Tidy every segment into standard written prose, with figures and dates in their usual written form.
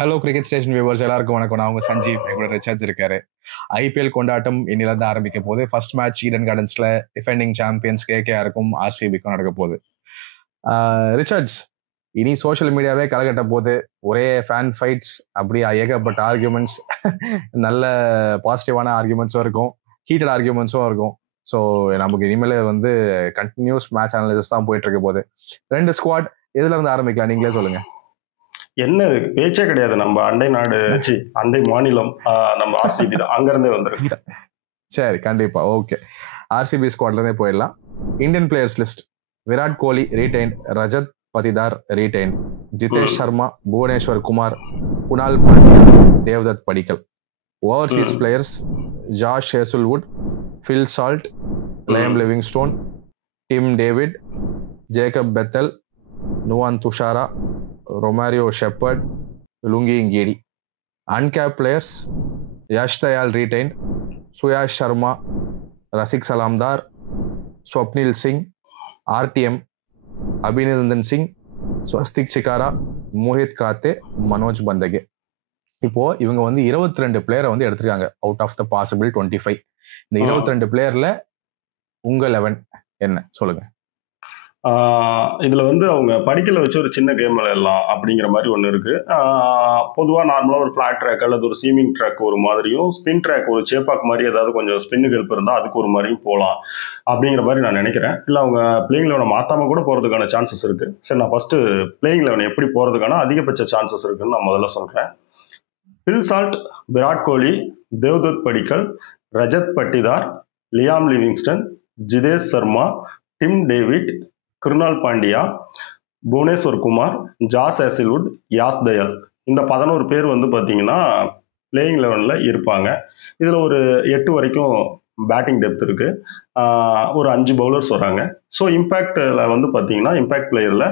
Hello cricket station viewers எல்லாருக்கும் வணக்கம். நான் உங்க சஞ்சீவ், எங்களோட ரிச்சர்ட்ஸ் இருக்காரு. ஐபிஎல் கொண்டாட்டம் இன்னிலிருந்து ஆரம்பிக்க போது. ஃபர்ஸ்ட் மேட்ச் ஈடன் கார்டன்ஸ்ல டிஃபெண்டிங் சாம்பியன்ஸ் கேகேஆருக்கும் ஆர்சிபிக்கும் நடக்க போகுது. ரிச்சர்ட்ஸ், இனி சோஷியல் மீடியாவே கலகட்ட போது. ஒரே ஃபேன் ஃபைட்ஸ், அப்படி ஏகப்பட்ட ஆர்கியூமெண்ட்ஸ், நல்ல பாசிட்டிவான ஆர்கியூமெண்ட்ஸும் இருக்கும், ஹீட்டட் ஆர்கியூமெண்ட்ஸும் இருக்கும். ஸோ நமக்கு இனிமேல் வந்து கண்டினியூஸ் மேட்ச் அனாலிசிஸ் தான் போயிட்டு இருக்க போது. ரெண்டு ஸ்குவாட் எதுல இருந்து ஆரம்பிக்கலாம், நீங்களே சொல்லுங்க. என்ன பேச்சே கிடையாது. நம்ம அண்டை நாடு, அண்டை மாநிலம் நம்ம ஆர்சிபி தான், அங்கிருந்தே வந்துருக்கு. சரி, கண்டிப்பா. ஓகே, ஆர்சிபி ஸ்குவாட்ல இருந்தே போயிடலாம். Indian players list: Virat Kohli retain, Rajat Patidar retain, Jitesh Sharma, Bhuvneshwar Kumar, Krunal Pandya, Devdutt Padikkal. Overseas players: Josh Hazlewood, Phil Salt, Liam Livingstone, Tim David, Jacob Bethell, Nuwan Thushara, Romario Shepherd, Lungi Ngidi. Uncapped players: Yash Dayal retain, Suyash Sharma, Rasikh Salamdar, Swapnil Singh, RTM, Abhinandan Singh, Swastik Chikara, Mohit Rathee, Manoj பந்தகே. இப்போ இவங்க வந்து 22 பிளேயரை வந்து எடுத்திருக்காங்க அவுட் ஆஃப் த பாசிபிள் 25. இந்த 22 பிளேயர்ல உங்க 11 என்ன சொல்லுங்க. இதுல வந்து அவங்க படிக்கல வச்சு ஒரு சின்ன கேம் விளையாடலாம் அப்படிங்கிற மாதிரி ஒன்று இருக்கு. பொதுவாக நார்மலாக ஒரு ஃபிளாட் ட்ராக் அல்லது ஒரு சீமிங் ட்ராக் ஒரு மாதிரியும், ஸ்பின் ட்ராக் ஒரு சேப்பாக் மாதிரி ஏதாவது கொஞ்சம் ஸ்பின்னு ஹெல்ப் இருந்தால் அதுக்கு ஒரு மாதிரியும் போகலாம் அப்படிங்கிற மாதிரி நான் நினைக்கிறேன். இல்லை அவங்க பிளேயிங் லெவனை மாற்றாம கூட போகிறதுக்கான சான்சஸ் இருக்கு. சரி, நான் ஃபர்ஸ்ட் பிளேயிங் லெவன் எப்படி போகிறதுக்கான அதிகபட்ச சான்சஸ் இருக்குன்னு நான் முதல்ல சொல்றேன். Phil Salt, Virat Kohli, Devdutt Padikkal, Rajat Patidar, Liam Livingstone, Jitesh Sharma, Tim David, Krunal Pandya, Bhuvneshwar Kumar, Josh Hazlewood, Yash Dayal. இந்த 11 பேர் வந்து பார்த்தீங்கன்னா பிளேயிங் லெவனில் இருப்பாங்க. இதில் ஒரு 8 வரைக்கும் பேட்டிங் டெப்த் இருக்கு. ஒரு 5 பவுலர்ஸ் வராங்க. ஸோ இம்பேக்டில் வந்து பார்த்தீங்கன்னா இம்பேக்ட் பிளேயரில்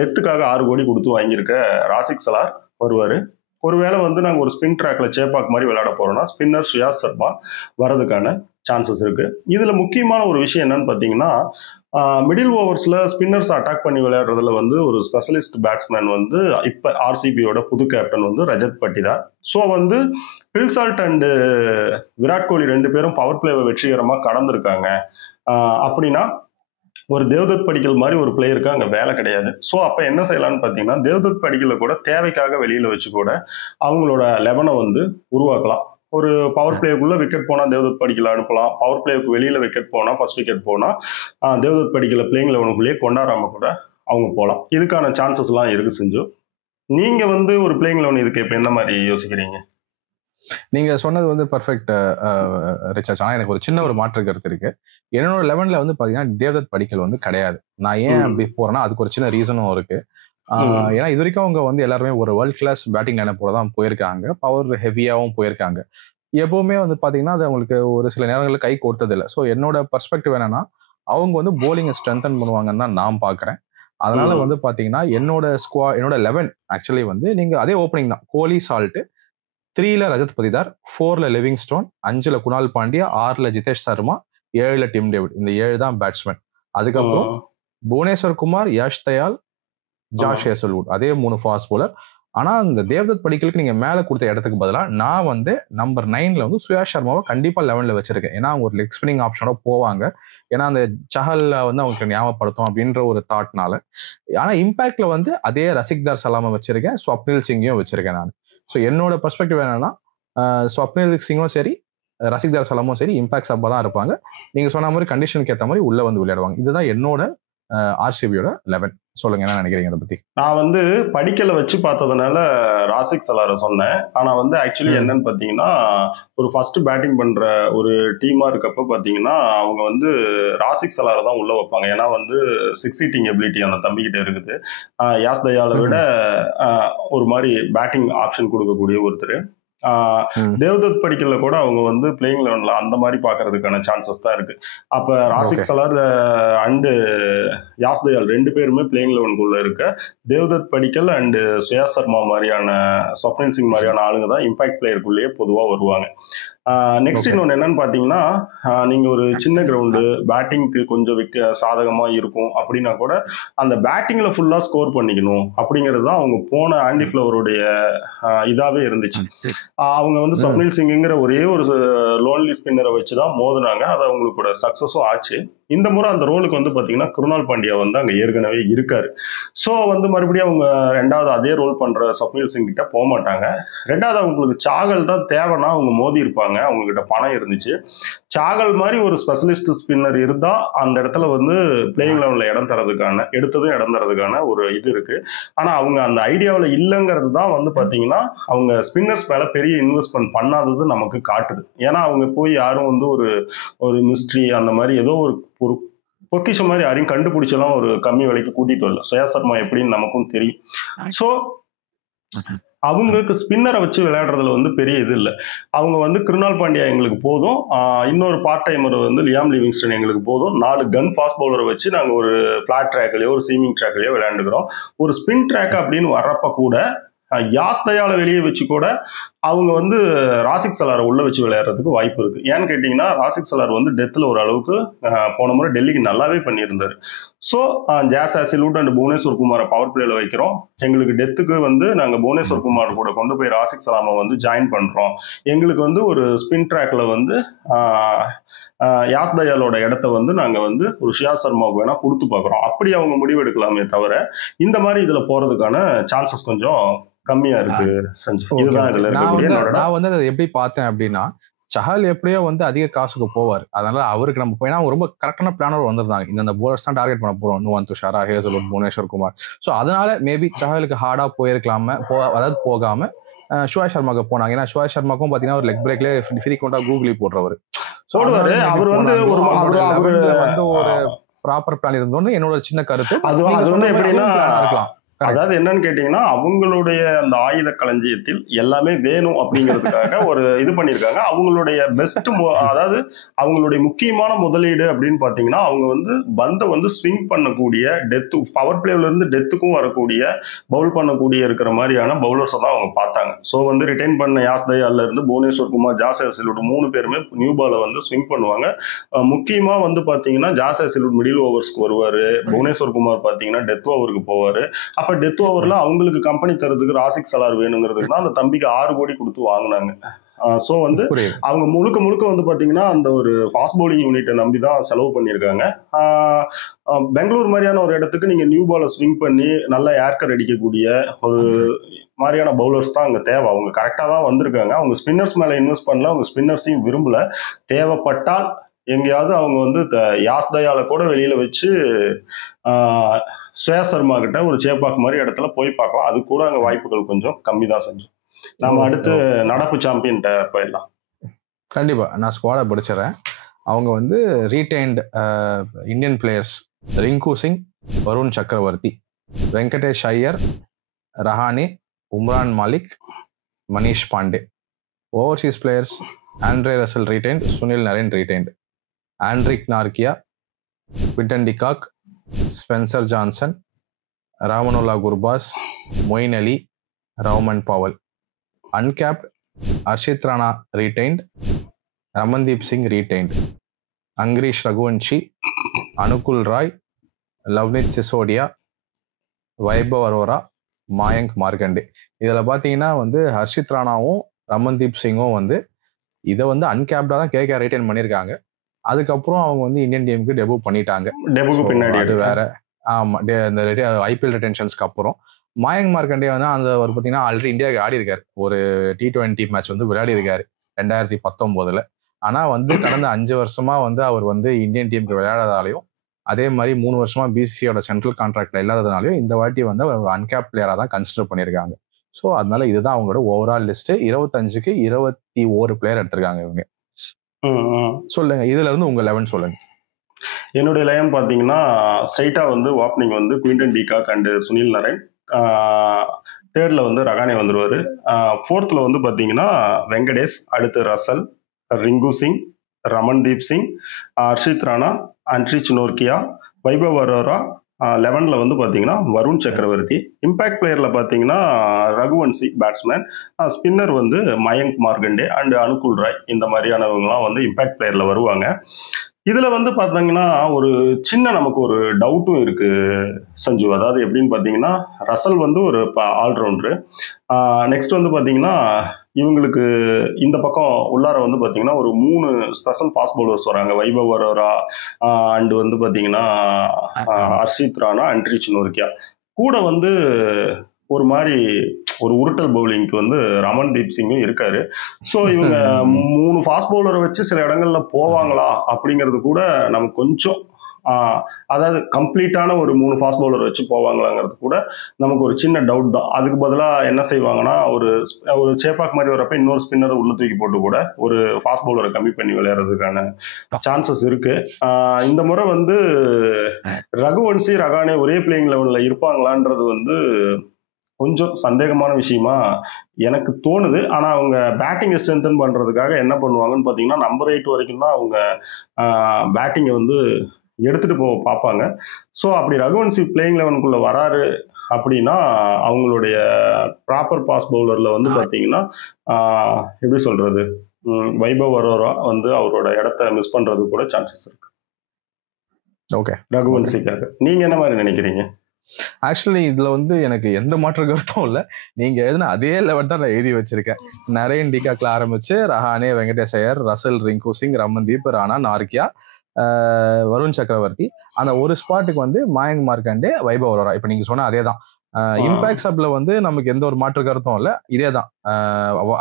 டெத்துக்காக 6 கோடி கொடுத்து வாங்கியிருக்க ராசிக் சலார் வருவார். ஒருவேளை வந்து நாங்கள் ஒரு ஸ்பின் ட்ராக்ல சேப்பாக் மாதிரி விளையாட போறோம்னா ஸ்பின்னர் சுயாஸ் சர்மா வரதுக்கான சான்சஸ் இருக்கு. இதுல முக்கியமான ஒரு விஷயம் என்னன்னு பார்த்தீங்கன்னா, மிடில் ஓவர்ஸ்ல ஸ்பின்னர்ஸ் அட்டாக் பண்ணி விளையாடுறதுல வந்து ஒரு ஸ்பெஷலிஸ்ட் பேட்ஸ்மேன் வந்து இப்ப ஆர்சிபியோட புது கேப்டன் வந்து ரஜத் பட்டிதார். ஸோ வந்து Phil Salt and Virat Kohli 2 பேரும் பவர் பிளேவை வெற்றிகரமாக கடந்திருக்காங்க. அப்படின்னா ஒரு தேவ்தத் படிக்கல் மாதிரி ஒரு பிளேயருக்கு அங்கே வேலை கிடையாது. ஸோ அப்போ என்ன செய்யலாம்னு பார்த்தீங்கன்னா, தேவ்தத் படிக்கலை கூட தேவைக்காக வெளியில் வச்சு கூட அவங்களோட 11 வந்து உருவாக்கலாம். ஒரு பவர் பிளேக்குள்ள விக்கெட் போனால் தேவ்தத் படிக்கலை அனுப்பலாம். பவர் பிளேவுக்கு வெளியில் விக்கெட் போனால், ஃபர்ஸ்ட் விக்கெட் போனால் தேவ்தத் படிக்கலை பிளேயிங் 11க்குள்ளேயே கொண்டாடாம கூட அவங்க போகலாம். இதுக்கான சான்சஸ்லாம் இருக்கு. செஞ்சு நீங்க வந்து ஒரு பிளேயிங் 11 இதுக்கு இப்போ என்ன மாதிரி யோசிக்கிறீங்க? நீங்க சொன்னது வந்து பர்ஃபெக்ட் ரிச்சர்ஸ். ஆனா எனக்கு ஒரு சின்ன ஒரு மாற்று கருத்து இருக்கு. என்னோட 11ல வந்து பாத்தீங்கன்னா தேவ்தத் படிக்கல் வந்து கிடையாது. நான் ஏன் அப்படி போறேன்னா அதுக்கு ஒரு சின்ன ரீசனும் இருக்கு. ஏன்னா இது வரைக்கும் அவங்க வந்து எல்லாருமே ஒரு வேர்ல்ட் கிளாஸ் பேட்டிங் லைனப்போட தான் போயிருக்காங்க. பவர் ஹெவியாவும் போயிருக்காங்க. எப்பவுமே வந்து பாத்தீங்கன்னா அது அவங்களுக்கு ஒரு சில நேரங்களில் கை கொடுத்தது இல்லை. ஸோ என்னோட பர்ஸ்பெக்டிவ் என்னன்னா, அவங்க வந்து போலிங்கை ஸ்ட்ரென்தன் பண்ணுவாங்கன்னு தான் நான் பாக்குறேன். அதனால வந்து பாத்தீங்கன்னா என்னோட 11 ஆக்சுவலி வந்து நீங்க அதே ஓப்பனிங் தான். கோலி, சால்ட், 3ல ரஜத் பதிதார், 4ல லிவிங்ஸ்டோன், 5ல குணால் பாண்டியா, 6ல ஜிதேஷ் சர்மா, 7ல டிம் டேவிட். இந்த 7 தான் பேட்ஸ்மேன். அதுக்கப்புறம் புவனேஸ்வர் குமார், யஷ் தயால், ஜாஷ் ஹேசல்வுட், அதே 3 ஃபாஸ்ட் போலர். ஆனா இந்த தேவ்தத் படிக்கலுக்கு நீங்க மேல கொடுத்த இடத்துக்கு பதிலா நான் வந்து நம்பர் 9ல வந்து சுயாஷ் சர்மாவை கண்டிப்பா 11ல வச்சிருக்கேன். ஏன்னா அவங்க ஒரு லெக் ஸ்பின்னிங் ஆப்ஷனோட போவாங்க. ஏன்னா அந்த சஹல்ல வந்து அவங்களுக்கு ஞாபகப்படுத்தும் அப்படின்ற ஒரு தாட்னால. ஆனா இம்பாக்ட்ல வந்து அதே ரசிக்தார் சலாமை வச்சிருக்கேன், ஸ்வப்னில் சிங்கையும் வச்சிருக்கேன் நான். ஸோ என்னோட பெர்ஸ்பெக்டிவ் என்னன்னா, ஸ்வப்னில் சிங்கும் சரி, ரசிக்தார் சலாமும் சரி இம்பாக்ட் சப்பா தான் இருப்பாங்க. நீங்க சொன்ன மாதிரி கண்டிஷனுக்கு ஏற்ற மாதிரி உள்ள வந்து விளையாடுவாங்க. இதுதான் என்னோட ஆர்சிபியோட 11. சொல்லுங்க, என்ன நினைக்கிறீங்க அதை பத்தி? நான் வந்து படிக்கல வச்சு பார்த்ததுனால ராசிக் சலாரை சொன்னேன். ஆனா வந்து ஆக்சுவலி என்னன்னு பார்த்தீங்கன்னா, ஒரு ஃபர்ஸ்ட் பேட்டிங் பண்ற ஒரு டீமா இருக்கப்ப பார்த்தீங்கன்னா அவங்க வந்து ராசிக் சலாரை தான் உள்ள வைப்பாங்க. ஏன்னா வந்து 6 ஹிட்டிங் எபிலிட்டி அந்த தம்பிக்கிட்ட இருக்குது. யாஸ் தயாலை விட ஒரு மாதிரி பேட்டிங் ஆப்ஷன் கொடுக்கக்கூடிய ஒருத்தர். தேவ்தத் படிக்கல கூட அவங்க வந்து பிளேயிங் 11ல அந்த மாதிரி பாக்குறதுக்கான சான்சஸ் தான் இருக்கு. அப்ப ராசிக் சலார் அண்டு யாஸ் தயால் 2 பேருமே பிளேயிங் 11க்குள்ள இருக்க, தேவ்தத் படிக்கல் அண்டு சுயாஸ் சர்மா மாதிரியான, ஸ்வப்னில் சிங் மாதிரியான ஆளுங்க தான் இம்பாக்ட் பிளேயருக்குள்ளேயே பொதுவா வருவாங்க. நெக்ஸ்ட் ஓகே இன்னொன்று என்னன்னு பார்த்தீங்கன்னா, நீங்கள் ஒரு சின்ன கிரவுண்டு பேட்டிங்க்கு கொஞ்சம் சாதகமாக இருக்கும் அப்படின்னா கூட அந்த பேட்டிங்கில் ஃபுல்லாக ஸ்கோர் பண்ணிக்கணும் அப்படிங்கிறது தான் அவங்க போன ஆண்டி ஃப்ளவருடைய இதாகவே இருந்துச்சு. அவங்க வந்து ம் ஸ்வப்னில் சிங்குங்கிற ஒரே ஒரு லோன்லி ஸ்பின்னரை வச்சு தான் மோதினாங்க. அது அவங்களோட சக்ஸஸும் ஆச்சு. இந்த முறை அந்த ரோலுக்கு வந்து பார்த்தீங்கன்னா குருணால் பாண்டியா வந்து அங்கே ஏற்கனவே இருக்காரு. ஸோ வந்து மறுபடியும் அவங்க ரெண்டாவது அதே ரோல் பண்ணுற ஸ்வப்னில் சிங் கிட்ட போக மாட்டாங்க. ரெண்டாவது அவங்களுக்கு சாகல் தான் தேவைன்னா அவங்க மோதி இருப்பாங்க. அவங்க கிட்ட பணம் இருந்துச்சு. சாகல் மாதிரி ஒரு ஸ்பெஷலிஸ்ட் ஸ்பின்னர் இருந்தா அந்த இடத்துல வந்து பிளேயிங் லெவன்ல இடம் தரதுக்கான எடுத்ததும் இடம் தரதுக்கான ஒரு இது இருக்கு. ஆனா அவங்க அந்த ஐடியாவில் இல்லைங்கிறது தான் வந்து பாத்தீங்கன்னா அவங்க ஸ்பின்னர்ஸ் மேல பெரிய இன்வெஸ்ட்மெண்ட் பண்ணாதது நமக்கு காட்டுது. ஏன்னா அவங்க போய் யாரும் வந்து ஒரு ஒரு மிஸ்ட்ரி அந்த மாதிரி ஏதோ ஒரு ஒரு பொக்கிஷம் மாதிரி யாரையும் கண்டுபிடிச்செல்லாம் ஒரு கம்மி விலைக்கு கூட்டிட்டு வரல. சுயா சர்மா எப்படின்னு நமக்கும் தெரியும். ஸோ அவங்களுக்கு ஸ்பின்னரை வச்சு விளையாடுறதுல வந்து பெரிய இது இல்லை. அவங்க வந்து கிருணால் பாண்டியா எங்களுக்கு போதும், இன்னொரு பார்ட் டைமர் வந்து லியாம் லிவிங்ஸ்டன் எங்களுக்கு போதும், 4 கன் ஃபாஸ்ட் பவுலரை வச்சு நாங்கள் ஒரு ஃபிளாட் ட்ராக்லயோ ஒரு சீமிங் ட்ராக்லயோ விளையாண்டுக்கிறோம். ஒரு ஸ்பின் ட்ராக் அப்படின்னு வர்றப்ப கூட யாஸ் தயால வெளியே வச்சு கூட அவங்க வந்து ராசிக் சலாரை உள்ள வச்சு விளையாடுறதுக்கு வாய்ப்பு இருக்கு. ஏன்னு கேட்டீங்கன்னா ராசிக் சலார் வந்து டெத்தில் ஒரு அளவுக்கு போன முறை டெல்லிக்கு நல்லாவே பண்ணியிருந்தாரு. ஸோ ஜாஸ் ஆசிலூட் அண்ட் புவனேஸ்வர் குமாரை பவர் பிளேல வைக்கிறோம். எங்களுக்கு டெத்துக்கு வந்து நாங்கள் புவனேஸ்வர் குமார் கூட கொண்டு போய் ராசிக் சலாமை வந்து ஜாயின் பண்றோம். எங்களுக்கு வந்து ஒரு ஸ்பின் ட்ராக்ல வந்து யாஸ் தயாலோட இடத்த வந்து நாங்கள் வந்து ஒரு ஷியா சர்மாவுக்கு வேணா கொடுத்து பார்க்குறோம். அப்படி அவங்க முடிவெடுக்கலாமே தவிர இந்த மாதிரி இதுல போறதுக்கான சான்சஸ் கொஞ்சம் கம்மியா இருக்கு சஞ்சய். ஓகே இதுதான் ஓகே இதுல நான் இருக்கக்கூடிய வந்து என்னோட நான் வந்து அதை எப்படி பார்த்தேன் அப்படின்னா, சஹல் எப்படியோ வந்து அதிக காசுக்கு போவார். அதனால அவருக்கு நம்ம போய் அவங்க ரொம்ப கரெக்டான பிளானோட வந்திருந்தாங்க. இந்த போலர்ஸ் தான் டார்கெட் பண்ண போறோம், நுவன் துஷாரா, ஹேசல்வுட், புவனேஸ்வர் குமார். ஸோ அதனால மேபி சஹலுக்கு ஹார்டா போயிருக்கலாம, அதாவது போகாம ஷுவாய் சர்மாக்கு போனாங்க. ஏன்னா ஷுவாய் சர்மாக்கும் பாத்தீங்கன்னா ஒரு லெக் பிரேக்ல ஃப்ரீக்வெண்டா கூகுளி போடுறவர். ஸோ போடுவாரு. அதனால மேபி அவர் வந்து போனாங்களோ, ஒரு அவரோட அவரு லெவன்ல வந்து ஒரு ப்ராப்பர் பிளான் இருந்தோன்னு என்னோட சின்ன கருத்து. அது நீங்க அது சொன்ன வந்து மாதிரி எப்படின்னா அதுவும் பிளானா இருக்கலாம். கரெக்ட். அதாவது என்னன்னு கேட்டீங்கன்னா அவங்களுடைய அந்த ஆயுத களஞ்சியத்தில் எல்லாமே வேணும் அப்படிங்கிறதுக்காக ஒரு இது பண்ணியிருக்காங்க. அவங்களுடைய பெஸ்ட் அதாவது அவங்களுடைய முக்கியமான முதலீடு அப்படின்னு பார்த்தீங்கன்னா அவங்க வந்து பந்தை வந்து ஸ்விங் பண்ணக்கூடிய டெத்து பவர் பிளேல இருந்து டெத்துக்கும் வரக்கூடிய பவுல் பண்ணக்கூடிய இருக்கிற மாதிரியான பவுலர்ஸை தான் அவங்க பார்த்தாங்க. ஸோ வந்து ரிட்டைன் பண்ண யாஸ் தயால்ல இருந்து புவனேஸ்வர் குமார், ஜாஸ் ஹேசல்வுட் 3 பேருமே நியூ பாலை வந்து ஸ்விங் பண்ணுவாங்க. முக்கியமா வந்து பார்த்தீங்கன்னா ஜாஸ் ஹேசல்வுட் மிடில் ஓவர்ஸ்க்கு வருவாரு, புவனேஸ்வர் குமார் பார்த்தீங்கன்னா டெத் ஓவருக்கு போவாரு. அப்ப டெத் ஓவர்ல அவங்களுக்கு கம்பெனி தரதுக்கு ராசிக் சலார் வேணுங்கிறதுக்கு தான் அந்த தம்பிக்கு 6 கோடி கொடுத்து வாங்கினாங்க. ஸோ வந்து புரியுது. அவங்க முழுக்க முழுக்க வந்து பாத்தீங்கன்னா அந்த ஒரு ஃபாஸ்ட் பவுலிங் யூனிட்டை நம்பி தான் செலவு பண்ணியிருக்காங்க. பெங்களூர் மாதிரியான ஒரு இடத்துக்கு நீங்க நியூ பாலை ஸ்விங் பண்ணி நல்லா ஏர்கர் அடிக்கக்கூடிய ஒரு மாதிரியான பவுலர்ஸ் தான் அங்கே தேவை. அவங்க கரெக்டாக தான் வந்திருக்காங்க. அவங்க ஸ்பின்னர்ஸ் மேலே இன்வெஸ்ட் பண்ணல, அவங்க ஸ்பின்னர்ஸையும் விரும்பல. தேவைப்பட்டால் எங்கேயாவது அவங்க வந்து யாஸ் தயால கூட வெளியில வச்சு சுயா சர்மா கிட்ட ஒரு சேப்பாக் மாதிரி இடத்துல போய் பார்க்கலாம். அது கூட அங்கே வாய்ப்புகள் கொஞ்சம் கம்மி தான் செஞ்சு. நம்ம அடுத்து நடப்பு சாம்பியன்ட்ட போயிடலாம். கண்டிப்பா நான் ஸ்குவாடை படிச்சிடறேன். அவங்க வந்து retained Indian players Rinku Singh, Varun Chakravarthy, Venkatesh Iyer, Rahane, Umran Malik, Manish Pandey. Overseas players Andre Russell retained, Sunil Narine retained, Anrich Nortje, Quinton de Kock, Spencer Johnson, Rahmanullah Gurbaz, Moeen Ali, Rovman Powell. Uncapped Harshit Rana retained, Ramandeep Singh retained, Angkrish Raghuvanshi, Anukul Roy, Luvnith Sisodia, Vaibhav Arora, Mayank Markande. இதில் பார்த்தீங்கன்னா வந்து ஹர்ஷித் ராணாவும் ரமன்தீப் சிங்கும் வந்து இதை வந்து அன்கேப்டாக தான் கேகே ரிட்டைன் பண்ணியிருக்காங்க. அதுக்கப்புறம் அவங்க வந்து இந்தியன் டீமுக்கு டெபு பண்ணிட்டாங்க. அது வேற. ஆமா, இந்த ஐபிஎல் ரிட்டென்ஷன்ஸ்க்கு அப்புறம் மாயங்க் மார்கண்டே வந்து அந்த ஒரு பார்த்தீங்கன்னா ஆல்ரெடி இந்தியாவுக்கு ஆடி இருக்காரு. ஒரு T20 மேட்ச் வந்து விளையாடி இருக்காரு 2019. ஆனால் வந்து கடந்த 5 வருஷமா வந்து அவர் வந்து இந்தியன் டீமுக்கு விளையாடாதாலையும் அதே மாதிரி 3 வருஷமா பிசிசியோட சென்ட்ரல் கான்ட்ராக்ட்ல இல்லாததுனாலையும் இந்த வாட்டி வந்து அவர் அன்கேப் பிளேயராக தான் கன்சிடர் பண்ணியிருக்காங்க. ஸோ அதனால இதுதான் அவங்களோட ஓவரால் லிஸ்ட். 25க்கு 21 பிளேயர் எடுத்திருக்காங்க இவங்க. சொல்லுங்க, இதுல இருந்து உங்க 11 சொல்லுங்க. என்னுடைய 11 பாத்தீங்கன்னா ஸ்ட்ரைட்டா வந்து ஓப்பனிங் வந்து Quinton de Kock and Sunil Narine. தேர்ட்ல வந்து ரகானே வந்துருவாரு. ஃபோர்த்ல வந்து பாத்தீங்கன்னா வெங்கடேஷ், அடுத்து Russell, Rinku Singh, Ramandeep Singh, Harshit Rana, Anrich Nortje, Vaibhav Arora, 11ல் வந்து பார்த்தீங்கன்னா வருண் சக்கரவர்த்தி. இம்பாக்ட் பிளேயரில் பார்த்தீங்கன்னா ரகுவன்சி பேட்ஸ்மேன், ஸ்பின்னர் வந்து மயங்க் மார்கண்டே அண்ட் அனுகுல் ராய். இந்த மாதிரியானவங்கலாம் வந்து இம்பாக்ட் பிளேயரில் வருவாங்க. இதில் வந்து பார்த்தீங்கன்னா ஒரு சின்ன நமக்கு ஒரு டவுட்டும் இருக்கு சஞ்சு. அதாவது எப்படின்னு பார்த்தீங்கன்னா ரசல் வந்து ஒரு ஆல்ரவுண்டரு. நெக்ஸ்ட் வந்து பார்த்தீங்கன்னா இவங்களுக்கு இந்த பக்கம் உள்ளார வந்து பார்த்தீங்கன்னா ஒரு 3 ஸ்பெஷல் ஃபாஸ்ட் பவுலர்ஸ் வராங்க. வைபவ் அரோரா அண்ட் வந்து பார்த்தீங்கன்னா ஹர்ஷித் ராணா, அண்ட்ரிச் நோர்கியா. கூட வந்து ஒரு மாதிரி ஒரு உருட்டல் பவுலிங்க்கு வந்து ரமன்தீப் சிங்கும் இருக்காரு. ஸோ இவங்க 3 ஃபாஸ்ட் பவுலரை வச்சு சில இடங்கள்ல போவாங்களா அப்படிங்கிறது கூட நமக்கு கொஞ்சம் அதாவது கம்ப்ளீட்டான ஒரு 3 ஃபாஸ்ட் பவுலர் வச்சு போவாங்களாங்கிறது கூட நமக்கு ஒரு சின்ன டவுட் தான். அதுக்கு பதிலாக என்ன செய்வாங்கன்னா ஒரு சேப்பாக் மாதிரி வரப்ப இன்னொரு ஸ்பின்னரை உள்ள தூக்கி போட்டு கூட ஒரு ஃபாஸ்ட் பவுலரை கம்மி பண்ணி விளையாடுறதுக்கான சான்சஸ் இருக்கு. இந்த முறை வந்து ரகுவன்சி ரகானே ஒரே பிளேயிங் லெவலில் இருப்பாங்களான்றது வந்து கொஞ்சம் சந்தேகமான விஷயமா எனக்கு தோணுது. ஆனால் அவங்க பேட்டிங்கை ஸ்ட்ரென்தன் பண்ணுறதுக்காக என்ன பண்ணுவாங்கன்னு பார்த்தீங்கன்னா நம்பர் 8 வரைக்கும் தான் அவங்க பேட்டிங்கை வந்து எடுத்துகிட்டு போக பார்ப்பாங்க. ஸோ அப்படி ரகுவன்சி பிளேயிங் லெவனுக்குள்ளே வராரு அப்படின்னா அவங்களுடைய ப்ராப்பர் பாஸ் பவுலரில் வந்து பார்த்தீங்கன்னா எப்படி சொல்கிறது, வைபவ் அரோரா வந்து அவரோட இடத்த மிஸ் பண்ணுறது கூட சான்சஸ் இருக்கு. ஓகே, ரகுவன்சிக்காக நீங்கள் என்ன மாதிரி நினைக்கிறீங்க? ஆக்சுவலி இதுல வந்து எனக்கு எந்த மாற்று கருத்தும் இல்லை. நீங்க எழுதின அதே லெவல் தான் நான் எழுதி வச்சிருக்கேன். நரேன் டிகாக்ல ஆரம்பிச்சு ரஹானே, வெங்கடேஷ் ஐயர், ரசல், ரிங்கு சிங், ரமன்தீப், ராணா, நார்கியா, வருண் சக்கரவர்த்தி. அந்த ஒரு ஸ்பாட்டுக்கு வந்து மயங்க் மார்கண்டே, வைபவ் அரோரா. இப்ப நீங்க சொன்ன அதே தான். இம்பாக்ட் சப்ல வந்து நமக்கு எந்த ஒரு மாற்று கருத்தும் இல்லை. இதே தான்.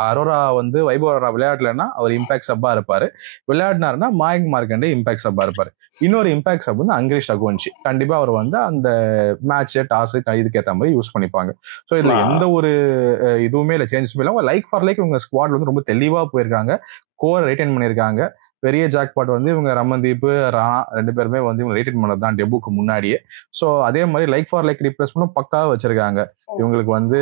அரோரா வந்து வைபவ் அரோரா விளையாடலன்னா அவர் இம்பாக்ட் சப்பா இருப்பாரு. விளையாடினாருன்னா மயங்க் மார்கண்டே இம்பாக்ட் சப்பா இருப்பாரு. இன்னொரு இம்பாக்ட் சப் வந்து அங்கிரீஷ் ரகுவன்ஷி. கண்டிப்பா அவர் வந்து அந்த மேட்ச் டாஸ் இதுக்கு ஏற்ற மாதிரி யூஸ் பண்ணிப்பாங்க. ஸோ இதுல எந்த ஒரு இதுவுமே இல்லை, சேஞ்சஸுமே இல்லை. லைக் ஃபார் லைக் உங்க ஸ்குவாட் வந்து ரொம்ப தெளிவா போயிருக்காங்க. கோர் ரிட்டைன் பண்ணியிருக்காங்க. பெரிய ஜாக்பாட் வந்து இவங்க ரமன்தீப், ராணா 2 பேருமே வந்து இவங்க ரிட்டைன் பண்ணது தான் டெபுக்கு முன்னாடியே. ஸோ அதே மாதிரி லைக் ஃபார் லைக் ரீப்ளேஸ்மெண்ட்டும் பக்காவா வச்சிருக்காங்க. இவங்களுக்கு வந்து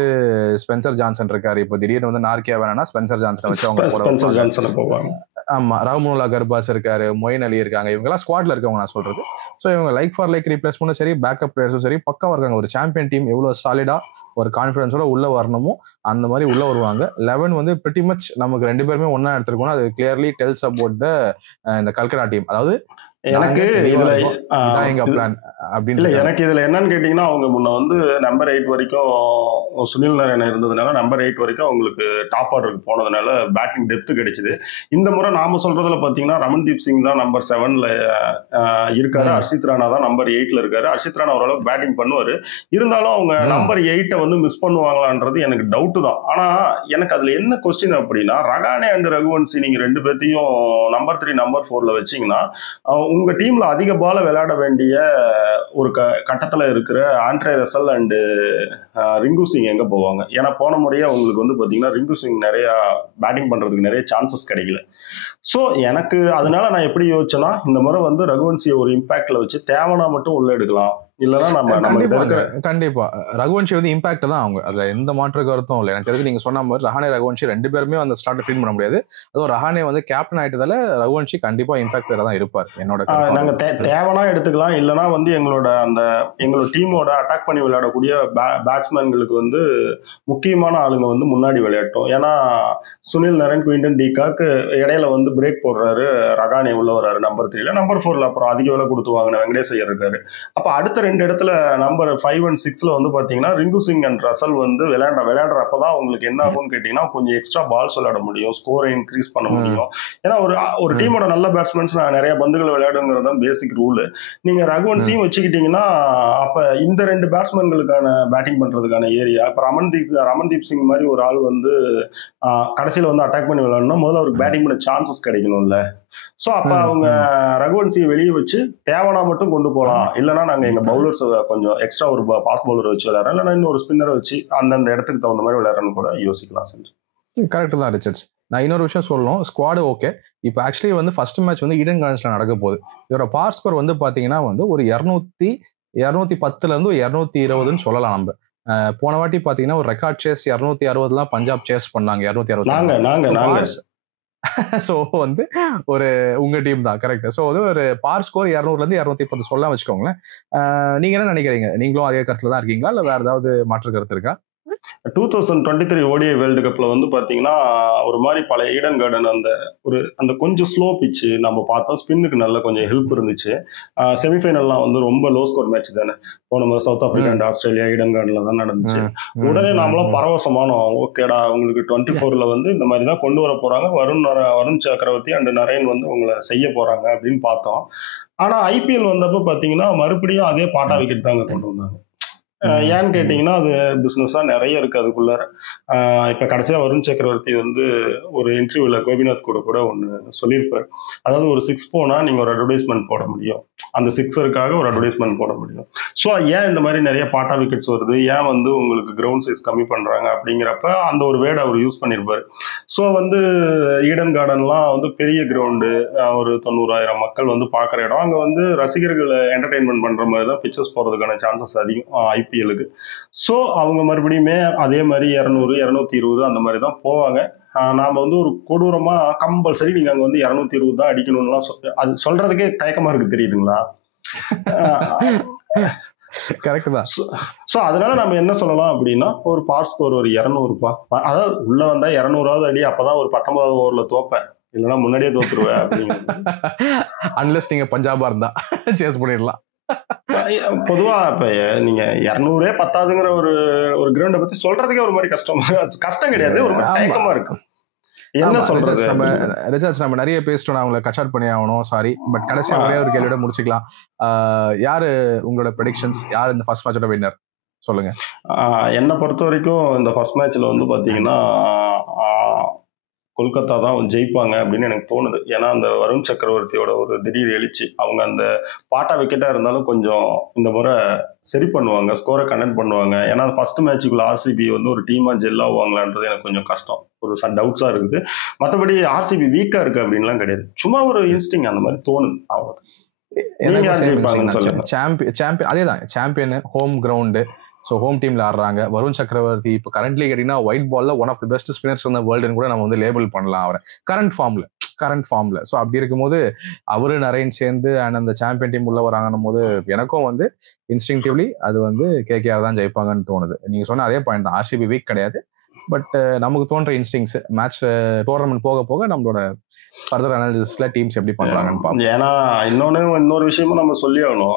ஸ்பென்சர் ஜான்சன் இருக்காரு. இப்போ திடீர்னு வந்து நார்கியா வேணா ஸ்பென்சர் ஜான்சனை வச்சு அவங்க போவாங்க. ஆமா, ரவுமுல்லா கர்பாஸ் இருக்காரு, மொயின் அலி இருக்காங்க. இவங்கெல்லாம் ஸ்குவாட்ல இருக்கவங்க நான் சொல்றது. ஸோ இவங்க லைக் ஃபார் லைக் ரீப்ளேஸ்மெண்ட்டும் சரி, பேக்கப் பிளேயர்ஸும் சரி பக்காவா இருக்காங்க. ஒரு சாம்பியன் டீம் எவ்வளவு சாலிடா ஒரு கான்ஃபிடன்ஸோட உள்ள வரணுமோ அந்த மாதிரி உள்ள வருவாங்க. 11 வந்து பிரிட்டி மச் நமக்கு 2 பேருமே ஒன்னா எடுத்துருக்கோம். அது கிளியர்லி டெல்ஸ் அபவுட் த இந்த கல்கட்டா டீம். அதாவது எனக்கு இதுல எங்க பிளான் அப்படின்னு இல்ல, எனக்கு இதுல என்னன்னு கேட்டீங்கன்னா அவங்க முன்ன வந்து நம்பர் 8 வரைக்கும் சுனில் நரேன் இருந்ததுனால நம்பர் 8 வரைக்கும் அவங்களுக்கு டாப் ஆர்டருக்கு போனதுனால பேட்டிங் டெப்த் கிடைச்சது. இந்த முறை நாம சொல்றதுல பாத்தீங்கன்னா ரமன்தீப் சிங் தான் நம்பர் 7ல இருக்காரு, ஹர்ஷித் ராணா தான் நம்பர் 8ல இருக்காரு. ஹர்ஷித் ராணா ஓரளவுக்கு பேட்டிங் பண்ணுவாரு. இருந்தாலும் அவங்க நம்பர் 8 வந்து மிஸ் பண்ணுவாங்களான்றது எனக்கு டவுட் தான். ஆனா எனக்கு அதுல என்ன கொஸ்டின் அப்படின்னா, ரகானே அண்ட் ரகுவன்சி நீங்க 2 பேர்த்தையும் நம்பர் 3 நம்பர் 4ல வச்சீங்கன்னா உங்க டீம்ல அதிக பால விளையாட வேண்டிய ஒரு கட்டத்துல இருக்கிற Andre Russell and Rinku Singh எங்க போவாங்க? ஏன்னா போன முறையே உங்களுக்கு வந்து பாத்தீங்கன்னா ரிங்கு சிங் நிறைய பேட்டிங் பண்றதுக்கு நிறைய சான்சஸ் கிடைக்கல. ஸோ எனக்கு அதனால நான் எப்படி யோசிச்சேன்னா இந்த முறை வந்து ரகுவன்சியை ஒரு இம்பாக்ட்ல வச்சு தேவனா மட்டும் உள்ள எடுக்கலாம். இல்லைன்னா கண்டிப்பா ரகுவன்ஷி வந்து இம்பாக்ட் தான் அவங்க. அதுல எந்த மாற்று கருத்தும் இல்லை. எனக்கு தெரிஞ்சு நீங்க சொன்ன மாதிரி ரஹானே ரகுவன்ஷி 2 பேருமே அந்த ஸ்டார்ட் ஃபீல் பண்ண முடியாது. அதுவும் ரஹானே வந்து கேப்டன் ஆயிட்டதால ரகுவன்ஷி கண்டிப்பா இம்பாக்ட் பிளேயரா தான் இருப்பார். என்னோட நாங்க தேவனா எடுத்துக்கலாம். இல்லைன்னா வந்து எங்களோட டீமோட அட்டாக் பண்ணி விளையாடக்கூடிய பேட்ஸ்மேன்களுக்கு வந்து முக்கியமான ஆளுங்க வந்து முன்னாடி விளையாட்டோம். ஏன்னா சுனில் நரேன், குவிண்டன் டிகாக் இடையில வந்து பிரேக் போடுறாரு, ரகானே உள்ள வர்றாரு நம்பர் 3ல. நம்பர் 4ல அப்புறம் அதிக விலை கொடுத்து வாங்கின வெங்கடேஷ் ஐயர் இருக்காரு. அப்ப அடுத்த 2 இடத்துல நம்பர் 5 and 6ல வந்து பாத்தீங்கன்னா ரிங்கு சிங் அண்ட் ரசல் வந்து விளையாடுறப்பதான் உங்களுக்கு என்ன ஆகும்னு கேட்டீங்கன்னா கொஞ்சம் எக்ஸ்ட்ரா பால்ஸ் விளையாட முடியும், ஸ்கோரை இன்க்ரீஸ் பண்ண முடியும். ஏன்னா ஒரு டீமோட நல்ல பேட்ஸ்மேன்ஸ் நிறைய பந்துகள் விளையாடுங்கிறது தான் பேசிக் ரூல். நீங்க ரகுவன்சியும் வச்சுக்கிட்டீங்கன்னா அப்ப இந்த 2 பேட்ஸ்மேன்களுக்கான பேட்டிங் பண்றதுக்கான ஏரியா இப்ப ரமன்தீப் சிங் மாதிரி ஒரு ஆள் வந்து கடைசியில வந்து அட்டாக் பண்ணி விளையாடணும், முதல்ல அவருக்கு பேட்டிங் பண்ண சான்சஸ் கிடைக்கணும்ல. ஸோ அப்ப அவங்க ரகுவன்சியை வெளியே வச்சு தேவனா மட்டும் கொண்டு போகலாம். இல்லைன்னா நாங்க எங்க பவுலர்ஸ் கொஞ்சம் எக்ஸ்ட்ரா ஒரு பாஸ் பவுலர் வச்சு விளையாடுறோம், இல்லைன்னா இன்னொரு ஸ்பின்னரை வச்சு அந்தந்த இடத்துக்கு தகுந்த மாதிரி விளையாடுறன்னு கூட யோசிக்கலாம். செஞ்சு கரெக்ட் தான் ரிச்சர்ட்ஸ். நான் இன்னொரு விஷயம் சொல்லணும், ஸ்குவாடு ஓகே. இப்போ ஆக்சுவலி வந்து ஃபர்ஸ்ட் மேட்ச் வந்து ஈடன் கார்டன்ஸ்ல நடக்க போகுது. இதோட பார் ஸ்கோர் வந்து பாத்தீங்கன்னா வந்து ஒரு 210ல இருந்து 220ன்னு சொல்லலாம். நம்ம போன வாட்டி பாத்தீங்கன்னா ஒரு ரெக்கார்ட் சேஸ் 260 பஞ்சாப் சேஸ் பண்ணாங்க. 260 ஸோ வந்து ஒரு உங்க டீம் தான் கரெக்ட். ஸோ வந்து ஒரு பார் ஸ்கோர் 200ல இருந்து 210 சொல்லலாம் வச்சுக்கோங்களேன். நீங்க என்ன நினைக்கிறீங்க? நீங்களும் அதே கருத்துல தான் இருக்கீங்களா இல்ல வேற ஏதாவது மாற்று கருத்து இருக்கா? 2023 ஓடிஐ வேர்ல்டு கப்ல வந்து பாத்தீங்கன்னா ஒரு மாதிரி பழைய ஈடன் கார்டன் அந்த கொஞ்சம் ஸ்லோ பிச்சு நம்ம பார்த்தோம். ஸ்பின்னுக்கு நல்ல கொஞ்சம் ஹெல்ப் இருந்துச்சு. செமிஃபைனல்லாம் வந்து ரொம்ப லோ ஸ்கோர் மேட்ச் தானே. போன south Africa and Australia Eden கார்டன்ல தான் நடந்துச்சு. உடனே நாமளும் பரவசமானோம். ஓகேடா, உங்களுக்கு 24ல வந்து இந்த மாதிரி தான் கொண்டு வர போறாங்க, வருண் சக்கரவர்த்தி அண்ட் நரேன் வந்து உங்களை செய்ய போறாங்க அப்படின்னு பார்த்தோம். ஆனா ஐபிஎல் வந்தப்ப பாத்தீங்கன்னா மறுபடியும் அதே பாட்டா விக்கெட் தாங்க கொண்டு வந்தாங்க. ஏன்னு கேட்டீங்கன்னா அது பிசினஸா நிறைய இருக்கு அதுக்குள்ளார. இப்ப கடைசியா வருண் சக்கரவர்த்தி வந்து ஒரு இன்டர்வியூல கோபிநாத் கூட ஒண்ணு சொல்லியிருப்பாரு. அதாவது ஒரு 6 போனா நீங்க ஒரு அட்வர்டைஸ்மெண்ட் போட முடியும், அந்த 6க்காக ஒரு அட்வர்டைஸ்மெண்ட் போட முடியும். ஸோ ஏன் இந்த மாதிரி நிறைய பாட்டா விக்கெட்ஸ் வருது, ஏன் வந்து உங்களுக்கு கிரவுண்ட் சைஸ் கம்மி பண்றாங்க அப்படிங்கிறப்ப அந்த ஒரு வேர்டை அவர் யூஸ் பண்ணியிருப்பாரு. ஸோ வந்து ஈடன் கார்டன்லாம் வந்து பெரிய கிரவுண்டு, ஒரு 90,000 மக்கள் வந்து பார்க்குற இடம். அங்கே வந்து ரசிகர்களை என்டர்டெயின்மெண்ட் பண்ற மாதிரி தான் பிக்சர்ஸ் போறதுக்கான சான்சஸ் அதிகம் ஐபிஎலுக்கு. ஸோ அவங்க மறுபடியுமே அதே மாதிரி 200, 220 அந்த மாதிரி தான் போவாங்க. நாம வந்து ஒரு கொடூரமா கம்பல்சரி நீங்க அங்க வந்து 220 தான் அடிக்கணும்லாம் அது சொல்றதுக்கே தயக்கமா இருக்கு, தெரியுதுங்களா? கரெக்ட் தான். சோ அதனால நம்ம என்ன சொல்லலாம் அப்படின்னா, ஒரு பார் ஸ்கோர் ஒரு 200 அதாவது உள்ள வந்தா 200வது அடி, அப்பதான் ஒரு 19வது ஓவர்ல தோப்பேன், இல்லைன்னா முன்னாடியே தோத்துருவேன் அப்படின்னு. அன்லெஸ் நீங்க பஞ்சாபா இருந்தா சேஸ் பண்ணிடலாம். பொதுவா இப்ப நீங்க 200 பத்தாதுங்கிற ஒரு கிரவுண்டை பத்தி சொல்றதுக்கே ஒரு மாதிரி கஷ்டம் கிடையாது, ஒரு மாதிரி தயக்கமா இருக்கு. என்ன சொல்றது? நம்ம நிறைய பேசிட்டோம், நான் உங்களை கட் அவுட் பண்ணி ஆகணும், சாரி. பட் கடைசியா ஒரே ஒரு கேள்வியோட முடிச்சுக்கலாம். யாரு உங்களோட ப்ரெடிக்ஷன்ஸ், யார் இந்த ஃபர்ஸ்ட் மேட்சோட வின்னர் சொல்லுங்க. என்னை பொறுத்த வரைக்கும் இந்த ஃபர்ஸ்ட் மேட்ச்ல வந்து பாத்தீங்கன்னா கொல்கத்தா தான் ஜெயிப்பாங்க அப்படின்னு எனக்கு தோணுது. ஏன்னா அந்த வருண் சக்கரவர்த்தியோட ஒரு திடீர் எழுச்சி, அவங்க அந்த பாட்டா விக்கெட்டா இருந்தாலும் கொஞ்சம் இந்த முறை சரி பண்ணுவாங்க, ஸ்கோரை கண்டென்ட் பண்ணுவாங்க. ஏன்னா ஃபர்ஸ்ட் மேட்சுக்குள்ள ஆர்சிபி வந்து ஒரு டீமா ஜெல் ஆகுவாங்களான்றது எனக்கு கொஞ்சம் கஷ்டம், ஒரு டவுட்ஸா இருக்குது. மற்றபடி ஆர்சிபி வீக்கா இருக்கு அப்படின்லாம் கிடையாது, சும்மா ஒரு இன்ஸ்டிங் அந்த மாதிரி தோணுது. அவங்க அதேதான், champion, home ground, so home டீம்ல ஆடுறாங்க. வருண் சக்கரவர்த்தி இப்போ கரண்ட்லி கேட்டீங்கன்னா ஒயிட் பால்ல one of the best spinners இந்த வேர்ல்டுன்னு கூட நம்ம வந்து லேபிள் பண்ணலாம் அவரை கரண்ட் ஃபார்ம்ல. ஸோ அப்படி இருக்கும்போது அவரு நரேன் சேர்ந்து அண்ட் அந்த சாம்பியன் டீம் உள்ள வராங்கன்னும் போது எனக்கும் வந்து இன்ஸ்டிங்டிவ்லி அது வந்து கேகேஆர் தான் ஜெயிப்பாங்கன்னு தோணுது. நீங்க சொன்ன அதே பாயிண்ட் தான், ஆர்சிபி வீக் கிடையாது. பட் நமக்கு தோன்ற இன்ஸ்டிங்ஸ் மேட்ச் டோர்னமெண்ட் போக போக நம்மளோட ஃபர்தர் அனாலிசிஸ்ல டீம்ஸ் எப்படி பண்றாங்கன்னு பார்ப்போம். ஏன்னா இன்னொரு விஷயமும் நம்ம சொல்லி ஆகணும்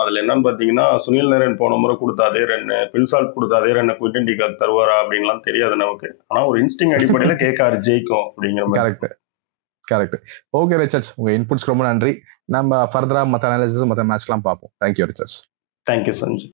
அதுல என்னன்னு பாத்தீங்கன்னா, சுனில் நரேன் போன முறை கொடுத்த அதே ரன்னு, பில்சால்ட் கொடுத்த அதே ரன்னு குவிண்டன் டி காக் தருவாரா அப்படின்லாம் தெரியாது நமக்கு. ஆனா ஒரு இன்ஸ்டிங் அடிப்படையில கேகேஆர் ஜெயிக்கும் அப்படிங்கிற மாதிரி. கரெக்ட். ஓகே ரிச்சர்ட்ஸ், உங்க இன்புட்ஸ்க்கு ரொம்ப நன்றி. நம்ம ஃபர்தரா மற்ற அனாலிசிஸ் மற்ற மேட்ச்லாம் பார்ப்போம். Thank you Richards. தேங்க்யூ சஞ்சய்.